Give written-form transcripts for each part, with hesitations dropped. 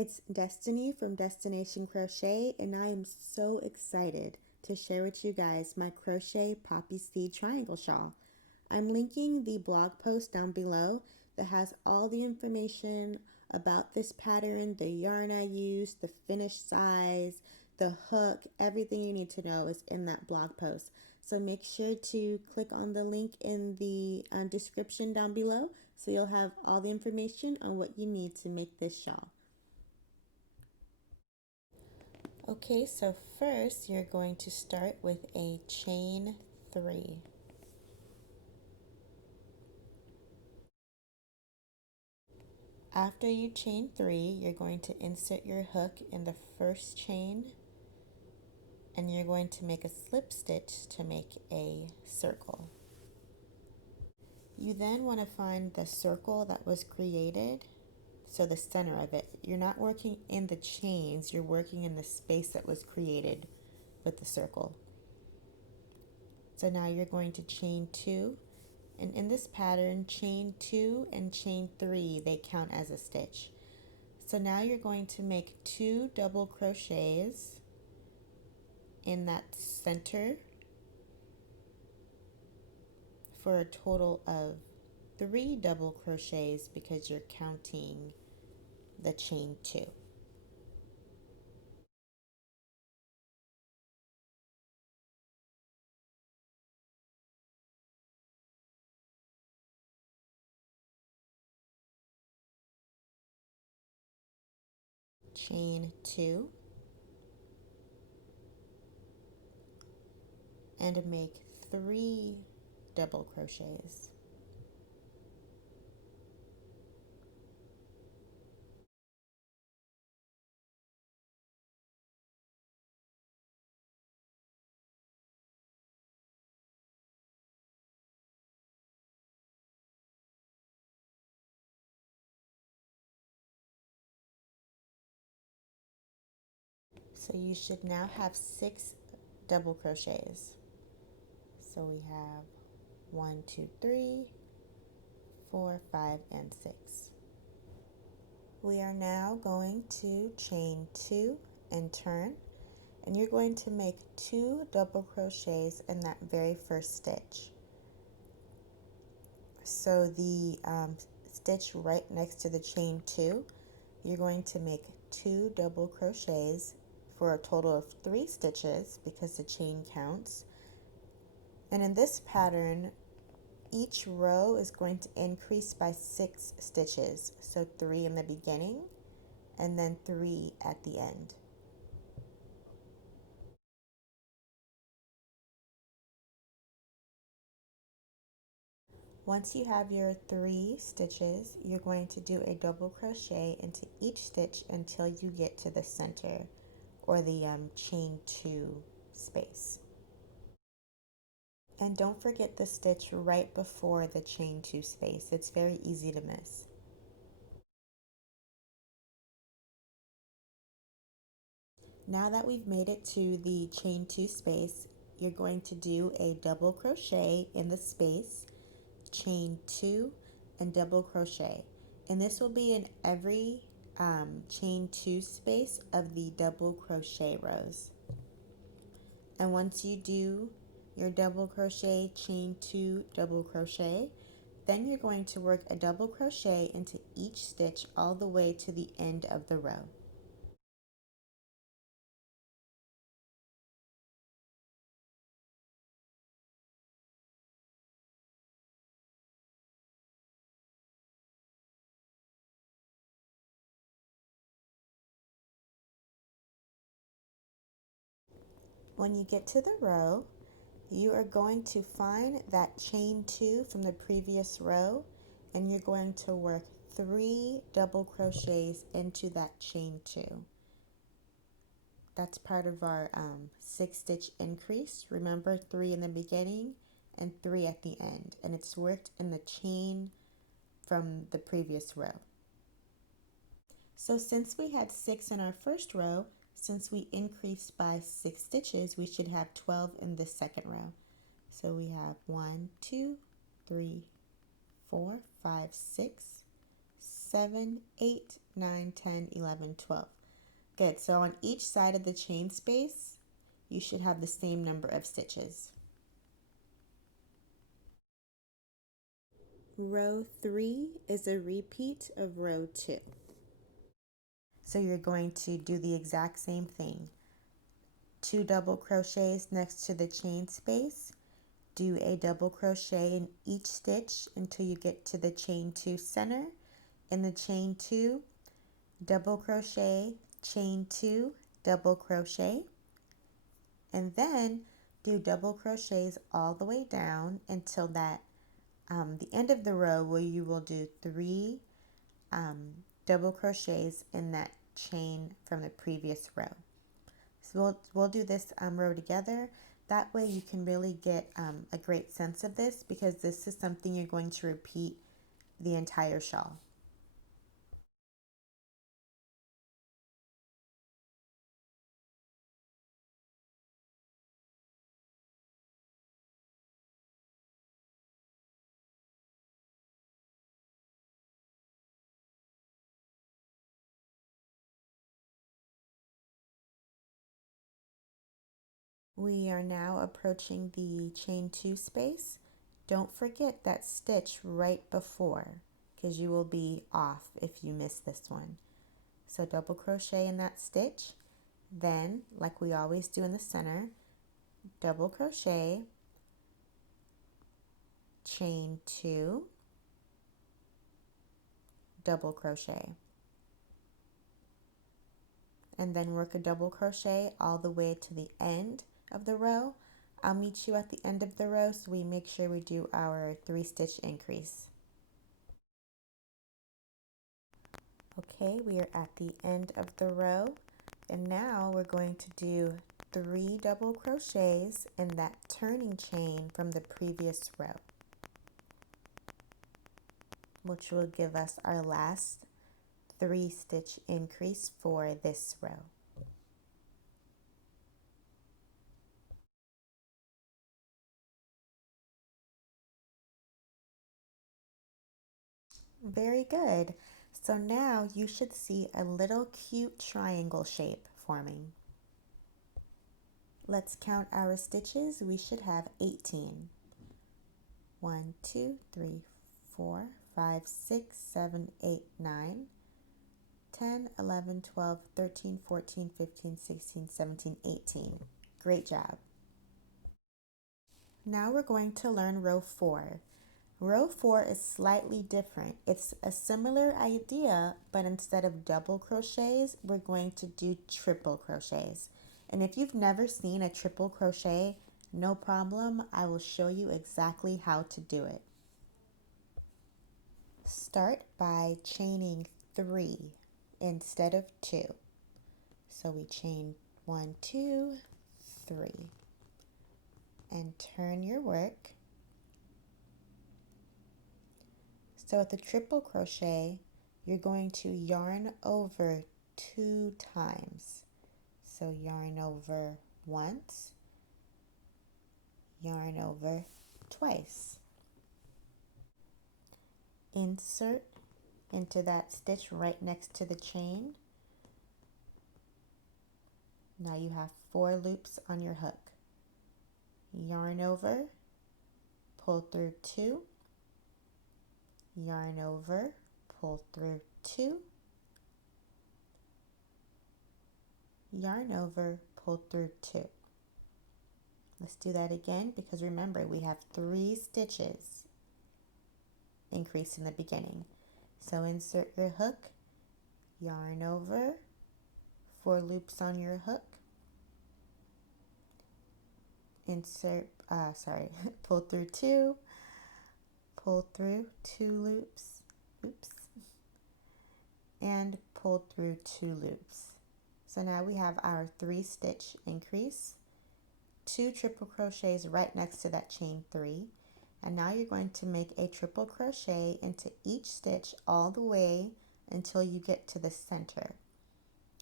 It's Destiny from Destination Crochet, and I am so excited to share with you guys my crochet poppy seed triangle shawl. I'm linking the blog post down below that has all the information about this pattern, the yarn I used, the finished size, the hook, everything you need to know is in that blog post. So make sure to click on the link in the description down below so you'll have all the information on what you need to make this shawl. Okay, so first you're going to start with a chain 3. After you chain 3, you're going to insert your hook in the first chain and you're going to make a slip stitch to make a circle. You then want to find the circle that was created, so the center of it. You're not working in the chains, you're working in the space that was created with the circle. So now you're going to chain 2, and in this pattern, chain 2 and chain 3, they count as a stitch. So now you're going to make 2 double crochets in that center for a total of 3 double crochets because you're counting the chain 2. Chain 2 and make 3 double crochets. So you should now have 6 double crochets. So we have 1, 2, 3, 4, 5, and 6. We are now going to chain 2 and turn, and you're going to make 2 double crochets in that very first stitch. So the stitch right next to the chain 2, you're going to make 2 double crochets for a total of 3 stitches because the chain counts. And in this pattern, each row is going to increase by 6 stitches. So 3 in the beginning and then 3 at the end. Once you have your 3 stitches, you're going to do a double crochet into each stitch until you get to the center or the chain 2 space. And don't forget the stitch right before the chain 2 space. It's very easy to miss. Now that we've made it to the chain 2 space, you're going to do a double crochet in the space, chain 2, and double crochet. And this will be in every chain 2 space of the double crochet rows. And once you do your double crochet, chain 2, double crochet, then you're going to work a double crochet into each stitch all the way to the end of the row. When you get to the row, you are going to find that chain 2 from the previous row, and you're going to work 3 double crochets into that chain 2. That's part of our 6 stitch increase. Remember, 3 in the beginning and 3 at the end, and it's worked in the chain from the previous row. So since we had 6 in our first row, since we increased by 6 stitches, we should have 12 in the second row. So we have 1, 2, 3, 4, 5, 6, 7, 8, 9, 10, 11, 12. Good, so on each side of the chain space, you should have the same number of stitches. Row 3 is a repeat of row 2. So you're going to do the exact same thing. 2 double crochets next to the chain space. Do a double crochet in each stitch until you get to the chain 2 center. In the chain 2, double crochet, chain 2, double crochet, and then do double crochets all the way down until that the end of the row, where you will do 3 double crochets in that chain from the previous row. So we'll do this row together. That way you can really get a great sense of this, because this is something you're going to repeat the entire shawl. We are now approaching the chain 2 space. Don't forget that stitch right before, because you will be off if you miss this one. So double crochet in that stitch, then like we always do in the center, double crochet, chain 2, double crochet, and then work a double crochet all the way to the end of the row. I'll meet you at the end of the row so we make sure we do our 3-stitch increase. Okay, we are at the end of the row, and now we're going to do 3 double crochets in that turning chain from the previous row, which will give us our last 3-stitch increase for this row. Very good. So now you should see a little cute triangle shape forming. Let's count our stitches. We should have 18. 1, 2, 3, 4, 5, 6, 7, 8, 9, 10, 11, 12, 13, 14, 15, 16, 17, 18. Great job. Now we're going to learn row 4. Row 4 is slightly different. It's a similar idea, but instead of double crochets, we're going to do triple crochets. And if you've never seen a triple crochet, no problem. I will show you exactly how to do it. Start by chaining 3 instead of 2. So we chain 1, 2, 3, and turn your work. So at the triple crochet, you're going to yarn over 2 times. So yarn over once, yarn over twice. Insert into that stitch right next to the chain. Now you have 4 loops on your hook. Yarn over, pull through 2, yarn over, pull through 2, yarn over, pull through 2. Let's do that again, because remember we have 3 stitches increase in the beginning. So insert your hook, yarn over, 4 loops on your hook, pull through 2, pull through 2 loops, and pull through 2 loops. So now we have our 3-stitch increase, 2 triple crochets right next to that chain 3, and now you're going to make a triple crochet into each stitch all the way until you get to the center,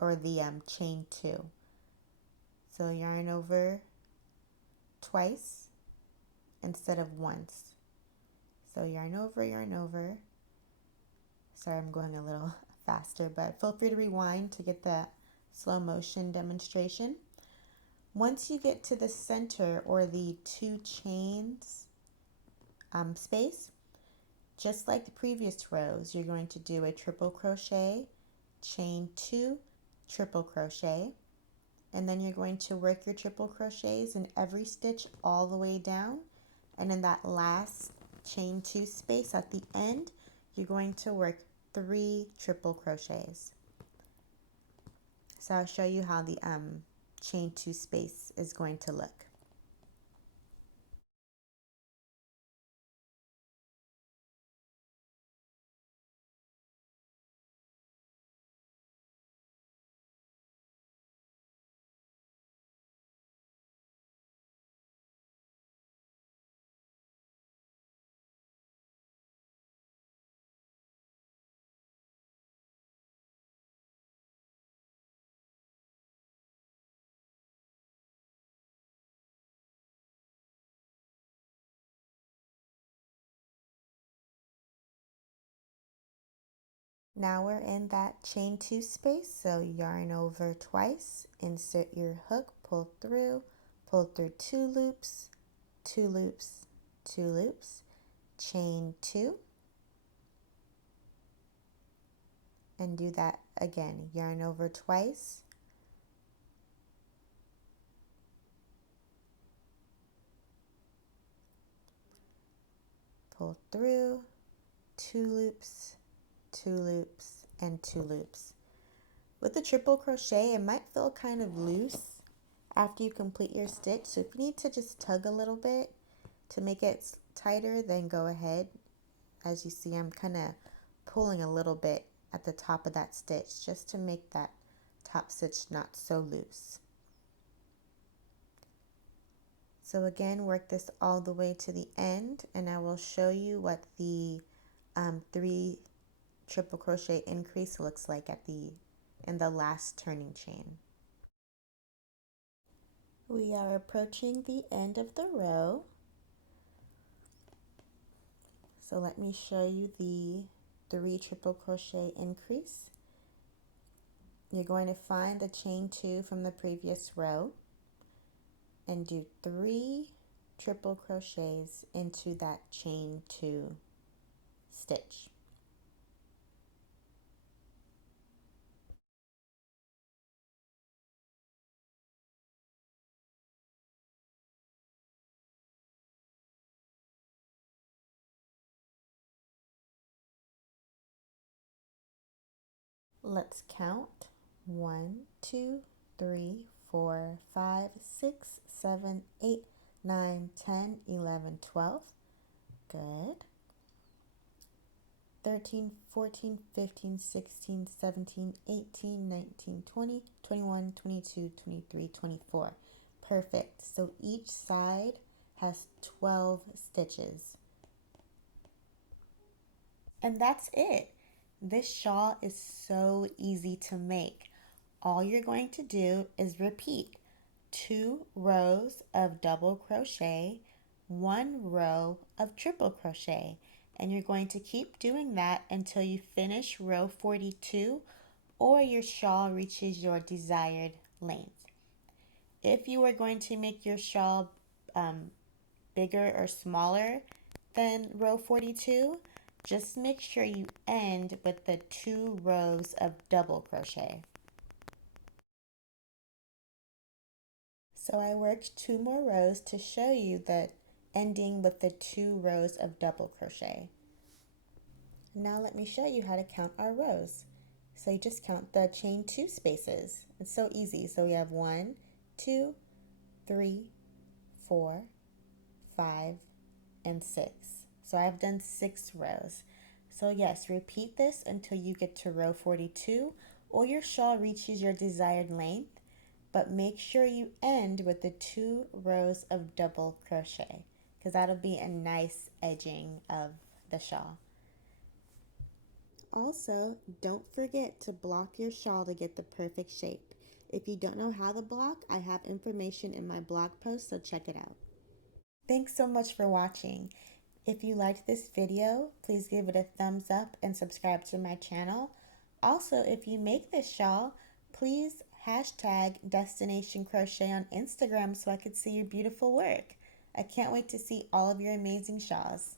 or the chain 2. So yarn over twice instead of once. So yarn over, Sorry, I'm going a little faster, but feel free to rewind to get the slow motion demonstration. Once you get to the center or the 2 chains space, just like the previous rows, you're going to do a triple crochet, chain 2, triple crochet, and then you're going to work your triple crochets in every stitch all the way down, and in that last chain 2 space at the end, you're going to work 3 triple crochets. So I'll show you how the chain 2 space is going to look. Now we're in that chain 2 space, so yarn over twice, insert your hook, pull through 2 loops, 2 loops, 2 loops, chain 2, and do that again. Yarn over twice, pull through, 2 loops, 2 loops, and 2 loops. With the triple crochet, it might feel kind of loose after you complete your stitch, so if you need to just tug a little bit to make it tighter, then go ahead. As you see, I'm kind of pulling a little bit at the top of that stitch just to make that top stitch not so loose. So again, work this all the way to the end, and I will show you what the 3 triple crochet increase looks like in the last turning chain. We are approaching the end of the row. So let me show you the 3 triple crochet increase. You're going to find the chain 2 from the previous row and do 3 triple crochets into that chain 2 stitch. Let's count. 1, 2, 3, 4, 5, 6, 7, 8, 9, 10, 11, 12. Good. 13, 14, 15, 16, 17, 18, 19, 20, 21, 22, 23, 24. Perfect. So each side has 12 stitches. And that's it. This shawl is so easy to make. All you're going to do is repeat 2 rows of double crochet, 1 row of triple crochet, and you're going to keep doing that until you finish row 42 or your shawl reaches your desired length. If you are going to make your shawl bigger or smaller than row 42, just make sure you end with the 2 rows of double crochet. So I worked 2 more rows to show you the ending with the 2 rows of double crochet. Now let me show you how to count our rows. So you just count the chain 2 spaces. It's so easy. So we have 1, 2, 3, 4, 5, and 6. So I've done 6 rows. So yes, repeat this until you get to row 42 or your shawl reaches your desired length, but make sure you end with the 2 rows of double crochet because that'll be a nice edging of the shawl. Also, don't forget to block your shawl to get the perfect shape. If you don't know how to block, I have information in my blog post, so check it out. Thanks so much for watching. If you liked this video, please give it a thumbs up and subscribe to my channel. Also, if you make this shawl, please hashtag Destination Crochet on Instagram so I could see your beautiful work. I can't wait to see all of your amazing shawls.